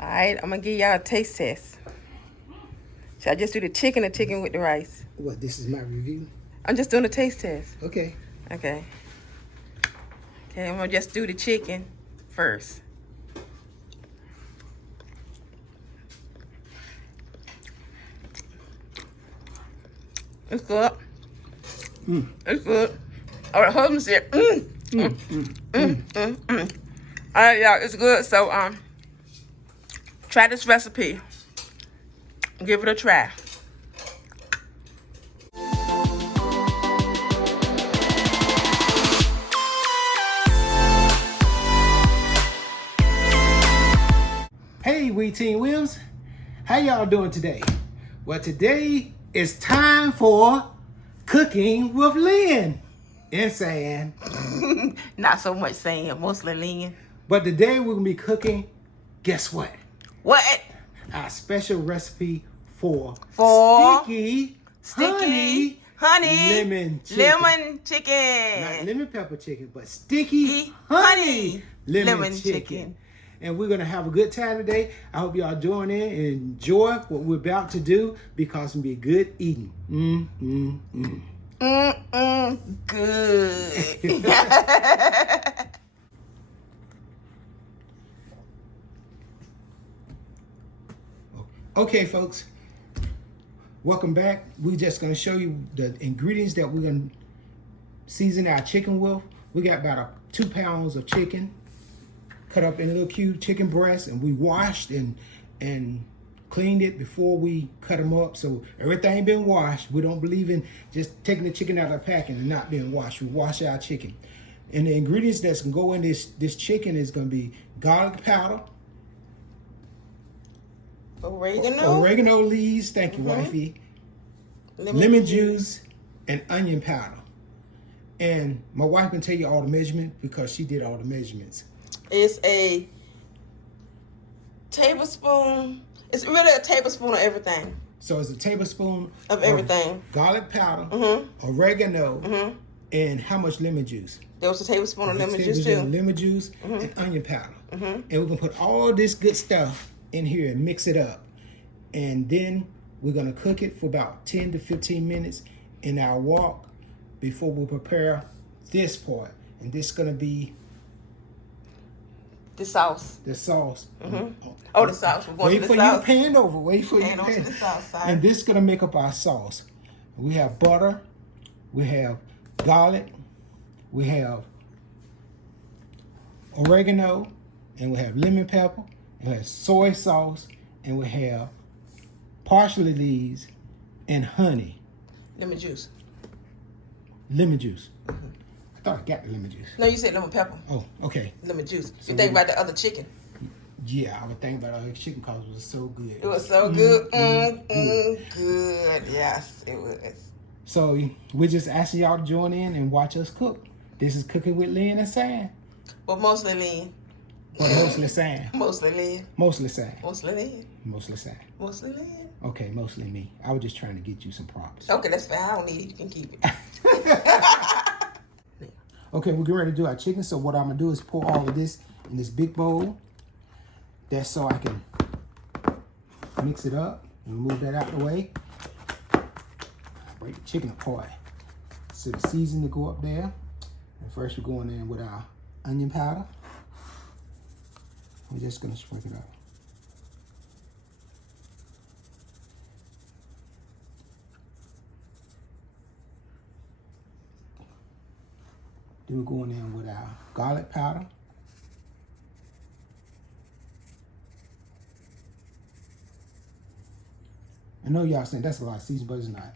All right, I'm gonna give y'all a taste test. Should I just do the chicken or chicken with the rice? What, this is my review? I'm just doing a taste test. Okay. Okay. Okay, I'm gonna just do the chicken first. It's good. It's good. Oh, the husband said, All right, y'all, it's good. So, try this recipe. Give it a try. Hey, We Teen Wills. How y'all doing today? Well, today is time for Cooking with Lynn and San. Not so much saying, mostly Lynn. But today we're going to be cooking, guess what? What? Our special recipe for Sticky honey lemon chicken. Lemon chicken. Not lemon pepper chicken, but sticky honey lemon chicken. And we're going to have a good time today. I hope y'all join in and enjoy what we're about to do because it'll be good eating. Good. Okay, folks. Welcome back. We're just going to show you the ingredients that we're going to season our chicken with. We got about 2 pounds of chicken cut up in little cube chicken breasts, and we washed and cleaned it before we cut them up. So everything been washed. We don't believe in just taking the chicken out of the pack and not being washed. We wash our chicken. And the ingredients that's going to go in this chicken is going to be garlic powder, oregano leaves, thank you, wifey, lemon juice, and onion powder. And my wife can tell you all the measurements because she did all the measurements. It's a tablespoon. It's really a tablespoon of everything. So it's a tablespoon of everything. Garlic powder, oregano, and how much lemon juice? There was a tablespoon of lemon juice too. Lemon juice and onion powder. And we're going to put all this good stuff in here and mix it up. And then we're going to cook it for about 10 to 15 minutes in our wok before we prepare this part. And this is going to be the sauce. The sauce. Oh, the sauce. We're going Wait to for the sauce. you to pan over. Wait for you to pan. The sauce side. And this is going to make up our sauce. We have butter. We have garlic. We have oregano. And we have lemon pepper. And we have soy sauce. And we have parsley leaves and honey. Lemon juice. Lemon juice. I thought I got the lemon juice. No, you said lemon pepper. Oh, okay. Lemon juice. So you think about the other chicken. Yeah, I would think about the chicken because it was so good. It was so good. Good. Yes, it was. So we're just asking y'all to join in and watch us cook. This is Cooking with Lynn and San. But mostly Lynn. But mostly San. Mostly Lynn. Mostly San. Mostly Lynn. Mostly San. Mostly Lynn. Okay, mostly me. I was just trying to get you some props. Okay, that's fine. I don't need it. You can keep it. Okay, we're getting ready to do our chicken. So what I'm going to do is pour all of this in this big bowl. That's so I can mix it up and move that out of the way. Break the chicken apart. So the seasoning to go up there. And first we're going in with our onion powder. We're just going to sprinkle it up. Then we're going in with our garlic powder. I know y'all saying that's a lot of seasoning, but it's not.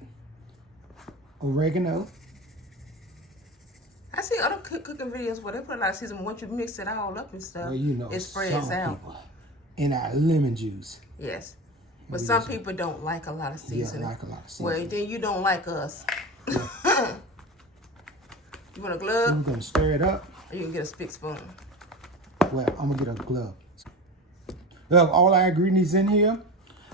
Oregano. I see other cooking videos where they put a lot of seasoning. Once you mix it all up and stuff, well, you know, it spreads out. And our lemon juice. Yes. But some people don't like a lot of seasoning. Yeah, like a lot of seasoning. Well, then you don't like us. Yeah. You want a glove? Then we're going to stir it up. Or you can get a stick spoon. Well, I'm going to get a glove. We have all our ingredients in here.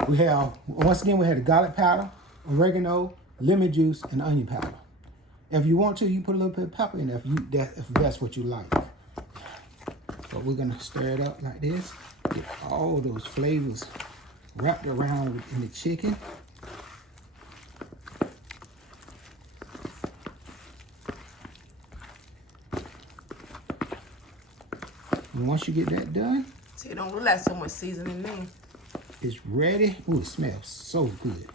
We have, once again, we have the garlic powder, oregano, lemon juice, and onion powder. If you want to, you put a little bit of pepper in there if that's what you like. But we're going to stir it up like this. Get all those flavors wrapped around in the chicken. And once you get that done, see, it don't look like so much seasoning there. it's ready. Ooh, it smells so good.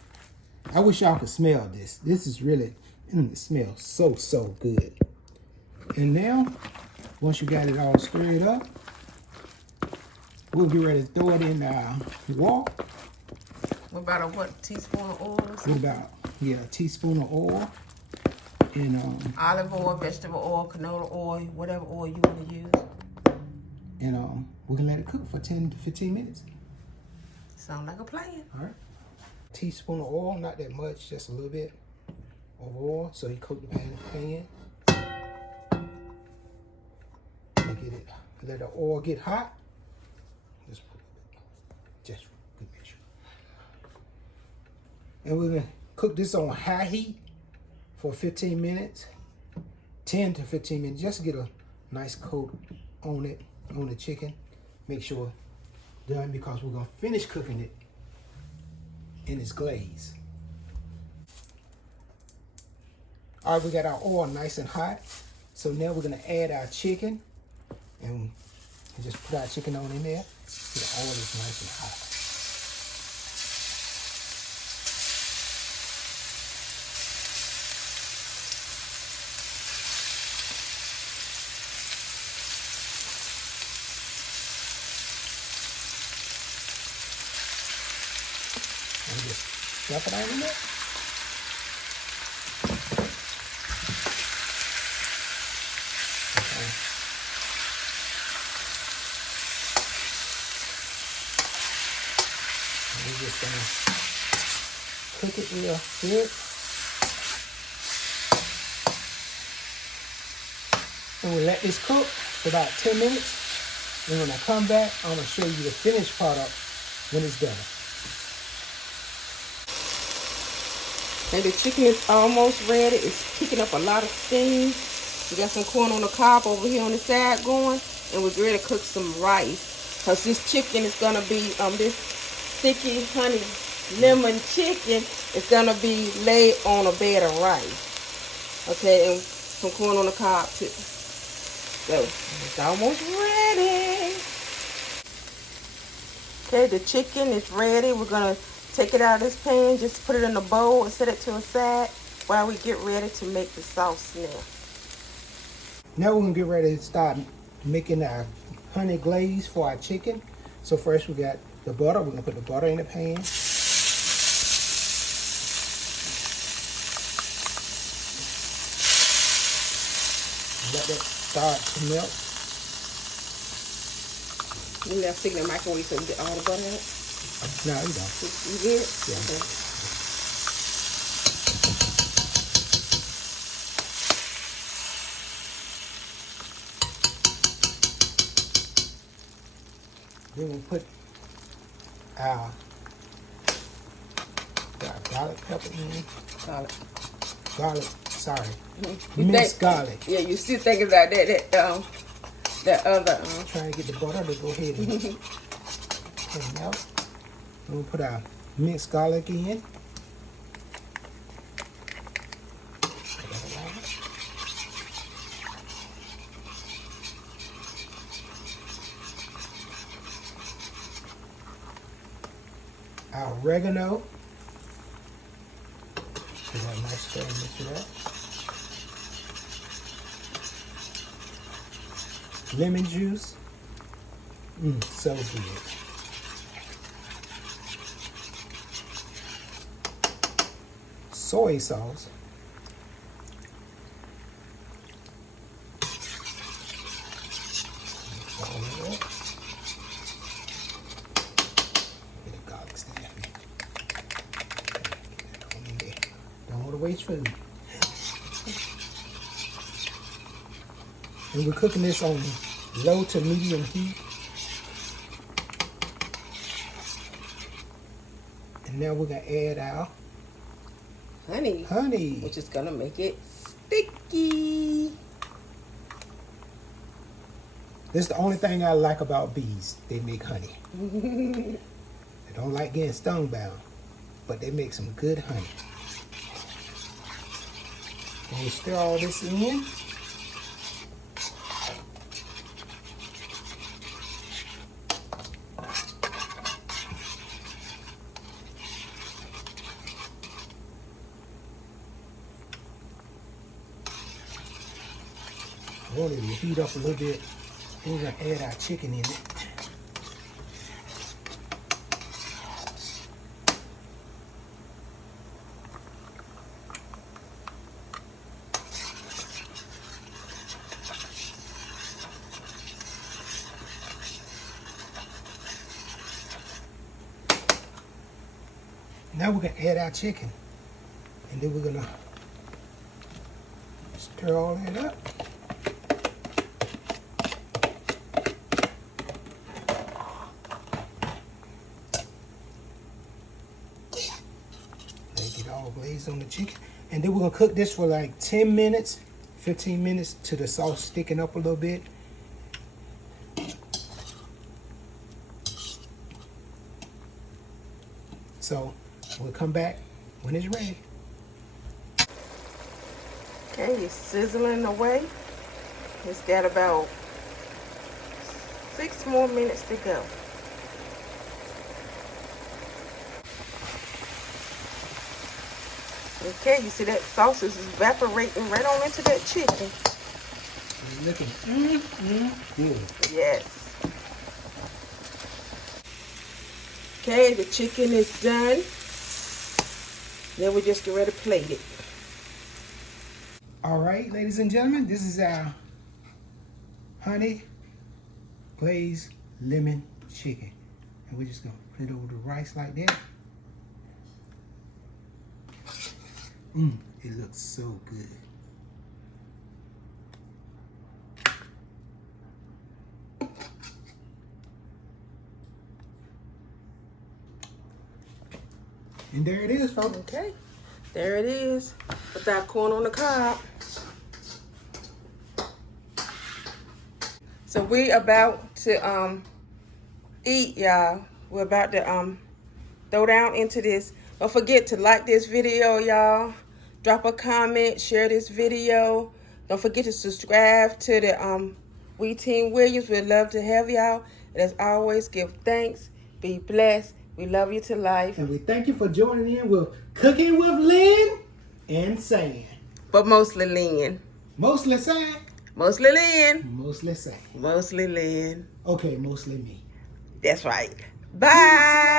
I wish y'all could smell this. This is really, it smells so good. And now, once you got it all stirred up, we'll be ready to throw it in our wok. What about a teaspoon of oil or What something? about, yeah, a teaspoon of oil. And Olive oil, vegetable oil, canola oil, whatever oil you want to use. and we're gonna let it cook for 10 to 15 minutes. Sound like a plan. All right. Teaspoon of oil, not that much, just a little bit of oil, so you coat the pan. And get it, let the oil get hot. Just put a little bit, just good measure. And we're gonna cook this on high heat for 15 minutes, 10 to 15 minutes, just to get a nice coat on it, on the chicken. Make sure done, because we're gonna finish cooking it in its glaze. All right, we got our oil nice and hot. So now we're gonna add our chicken and just put our chicken on in there. The oil is nice and hot. And just dump it on in there. Okay. And we're just gonna cook it real good. And we'll let this cook for about 10 minutes. And when I come back, I'm gonna show you the finished product when it's done. And the chicken is almost ready. It's kicking up a lot of steam. We got some corn on the cob over here on the side going. And we're ready to cook some rice. Because this chicken is going to be, this sticky honey lemon chicken is going to be laid on a bed of rice. Okay, and some corn on the cob too. So, it's almost ready. Okay, the chicken is ready. We're going to take it out of this pan, just put it in a bowl and set it to a side while we get ready to make the sauce now. Now we're gonna get ready to start making our honey glaze for our chicken. So first we got the butter. We're gonna put the butter in the pan. Let that start to melt. You left stick in the microwave so you get all the butter out? No, you don't. You get it? Yeah. Okay. Then we'll put our garlic pepper in. Garlic, sorry. Minced garlic. Yeah, you still thinking about that other. Trying to get the butter to go ahead and melt. And we'll put our minced garlic in. Our oregano. Give that a nice stir and mix it up. Lemon juice. So good. Soy sauce. Get a garlic staff. Don't want to waste food. And we're cooking this on low to medium heat. And now we're gonna add our honey, which is gonna make it sticky. This is the only thing I like about bees. They make honey. They don't like getting stung bound, but they make some good honey. And we stir all this in. I want it to heat up a little bit. Then we're going to add our chicken in it. Now we're going to add our chicken. And then we're going to stir all that up. Get all glazed on the chicken. And then we're going to cook this for like 10 minutes, 15 minutes to the sauce sticking up a little bit. So we'll come back when it's ready. Okay, it's sizzling away. It's got about 6 more minutes to go. Okay, you see that sauce is evaporating right on into that chicken. It's looking good. Yes. Okay, the chicken is done. Then we just get ready to plate it. All right, ladies and gentlemen, this is our honey glazed lemon chicken. And we're just going to put it over the rice like that. It looks so good. And there it is, folks. Okay, there it is with our corn on the cob. So we about to eat, y'all. We're about to throw down into this. Don't forget to like this video, y'all. Drop a comment, share this video. Don't forget to subscribe to the We Team Williams. We'd love to have y'all. And as always, give thanks. Be blessed. We love you to life. And we thank you for joining in with Cooking with Lynn and Sam. But mostly Lynn. Mostly Sam. Mostly Lynn. Mostly Sam. Mostly Lynn. Okay, mostly me. That's right. Bye.